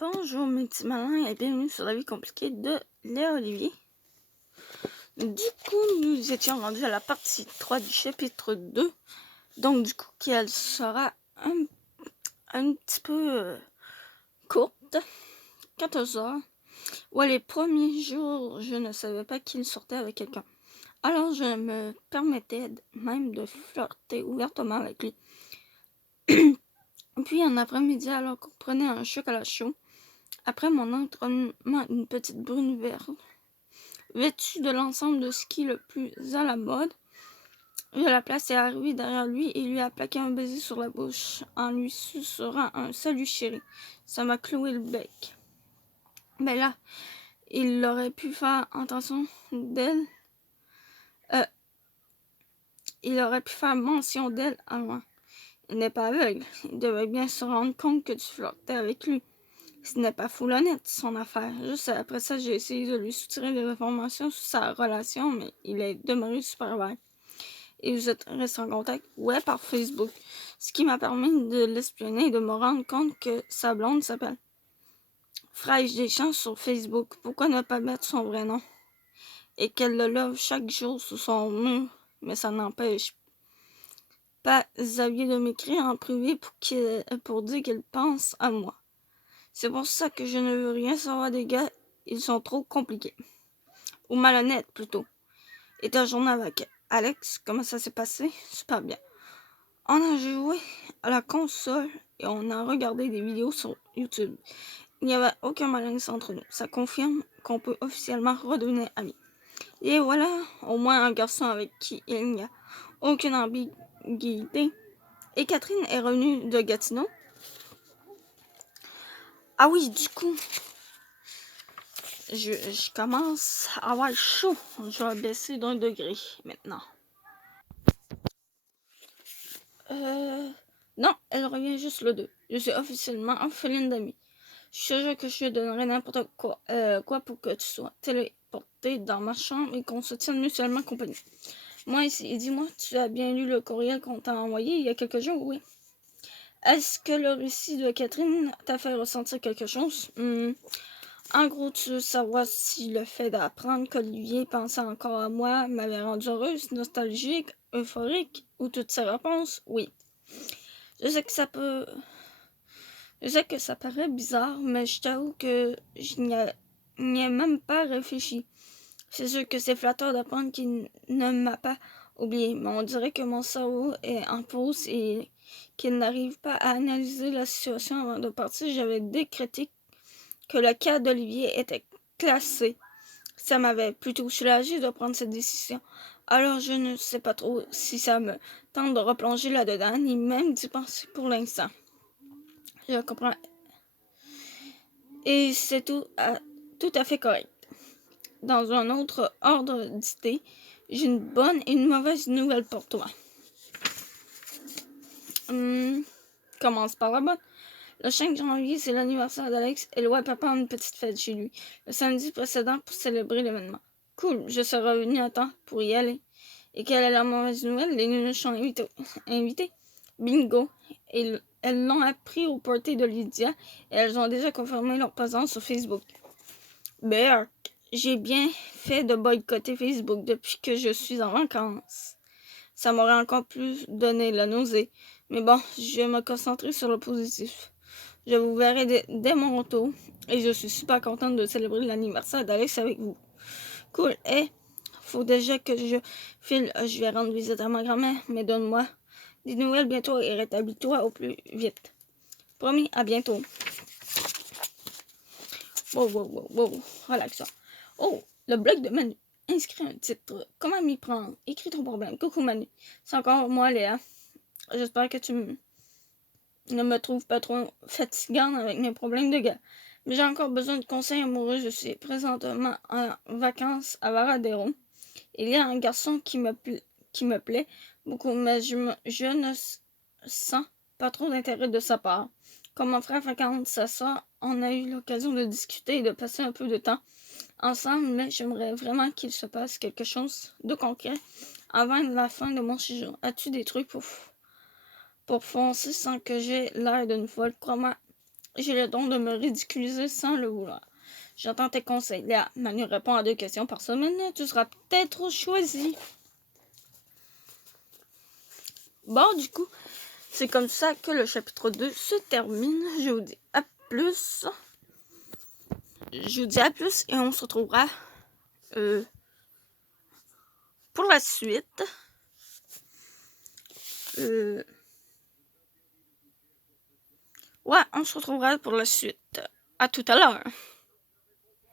Bonjour mes petits malins et bienvenue sur la vie compliquée de Léa Olivier. Du coup, nous étions rendus à la partie 3 du chapitre 2. Donc du coup, qu'elle sera un petit peu courte, 14 heures. Ouais, les premiers jours, je ne savais pas qu'il sortait avec quelqu'un. Alors je me permettais même de flirter ouvertement avec lui. Puis un après-midi, alors qu'on prenait un chocolat chaud, après mon entraînement, une petite brune verte, vêtue de l'ensemble de ski le plus à la mode, je la plaçai arrivé derrière lui et lui a plaqué un baiser sur la bouche en lui susurrant un salut chéri. Ça m'a cloué le bec. Mais là, il aurait pu faire attention d'elle. Il aurait pu faire mention d'elle à moi. Il n'est pas aveugle. Il devait bien se rendre compte que tu flirtais avec lui. Ce n'est pas foulonnette, son affaire. Juste après ça, j'ai essayé de lui soutirer des informations sur sa relation, mais il est demeuré super vert. Et vous êtes restés en contact? Ouais, par Facebook. Ce qui m'a permis de l'espionner et de me rendre compte que sa blonde s'appelle Fraîche des Champs sur Facebook. Pourquoi ne pas mettre son vrai nom? Et qu'elle le love chaque jour sous son mur. Mais ça n'empêche pas Xavier de m'écrire en privé pour dire qu'il pense à moi. C'est pour ça que je ne veux rien savoir des gars. Ils sont trop compliqués. Ou malhonnêtes, plutôt. Et ta journée avec Alex, comment ça s'est passé? Super bien. On a joué à la console et on a regardé des vidéos sur YouTube. Il n'y avait aucun malaise entre nous. Ça confirme qu'on peut officiellement redevenir amis. Et voilà, au moins un garçon avec qui il n'y a aucune ambiguïté. Et Catherine est revenue de Gatineau. Ah oui, du coup, je commence à avoir chaud. Je vais baisser d'1 degré maintenant. Non, elle revient juste le 2. Je suis officiellement orpheline d'amis. Je suis sûre que je te donnerai n'importe quoi, pour que tu sois téléporté dans ma chambre et qu'on se tienne mutuellement compagnie. Moi ici, dis-moi, tu as bien lu le courriel qu'on t'a envoyé il y a quelques jours, oui? Est-ce que le récit de Catherine t'a fait ressentir quelque chose? En gros, tu veux savoir si le fait d'apprendre qu'Olivier pensait encore à moi m'avait rendue heureuse, nostalgique, euphorique, ou toutes ces réponses? Oui. Je sais que ça paraît bizarre, mais je t'avoue que je n'y ai même pas réfléchi. C'est sûr que c'est flatteur d'apprendre qu'il ne m'a pas oublié, mais on dirait que mon cerveau est en pause et qu'il n'arrive pas à analyser la situation avant de partir. J'avais décrété que le cas d'Olivier était classé. Ça m'avait plutôt soulagé de prendre cette décision. Alors je ne sais pas trop si ça me tente de replonger là-dedans, ni même d'y penser pour l'instant. Je comprends. Et c'est tout à fait correct. Dans un autre ordre d'idées, j'ai une bonne et une mauvaise nouvelle pour toi. Commence par la bonne. Le 5 janvier, c'est l'anniversaire d'Alex et Loa papa a une petite fête chez lui. Le samedi précédent pour célébrer l'événement. Cool, je serai revenu à temps pour y aller. Et quelle est la mauvaise nouvelle? Les nunuches sont invités. Bingo. Et elles l'ont appris au party de Lydia et elles ont déjà confirmé leur présence sur Facebook. Berk, j'ai bien fait de boycotter Facebook depuis que je suis en vacances. Ça m'aurait encore plus donné la nausée. Mais bon, je vais me concentrer sur le positif. Je vous verrai dès mon retour et je suis super contente de célébrer l'anniversaire d'Alex avec vous. Cool. Faut déjà que je file. Je vais rendre visite à ma grand-mère, mais donne-moi des nouvelles bientôt et rétablis-toi au plus vite. Promis, à bientôt. Wow. Relax. Oh, le blog de Manu. Inscris un titre. Comment m'y prendre? Écris ton problème. Coucou Manu. C'est encore moi, Léa. J'espère que tu ne me trouves pas trop fatigante avec mes problèmes de gars. Mais j'ai encore besoin de conseils amoureux. Je suis présentement en vacances à Varadero. Il y a un garçon qui me plaît beaucoup, mais je ne sens pas trop d'intérêt de sa part. Comme mon frère fréquente sa soeur, on a eu l'occasion de discuter et de passer un peu de temps ensemble, mais j'aimerais vraiment qu'il se passe quelque chose de concret avant la fin de mon séjour. As-tu des trucs pour foncer sans que j'ai l'air d'une folle? Crois-moi, J'ai le don de me ridiculiser sans le vouloir. J'entends tes conseils. Léa, Manu répond à 2 questions par semaine. Tu seras peut-être choisi. Bon, du coup, c'est comme ça que le chapitre 2 se termine. Je vous dis à plus. Je vous dis à plus et on se retrouvera pour la suite. Ouais, on se retrouvera pour la suite. À tout à l'heure.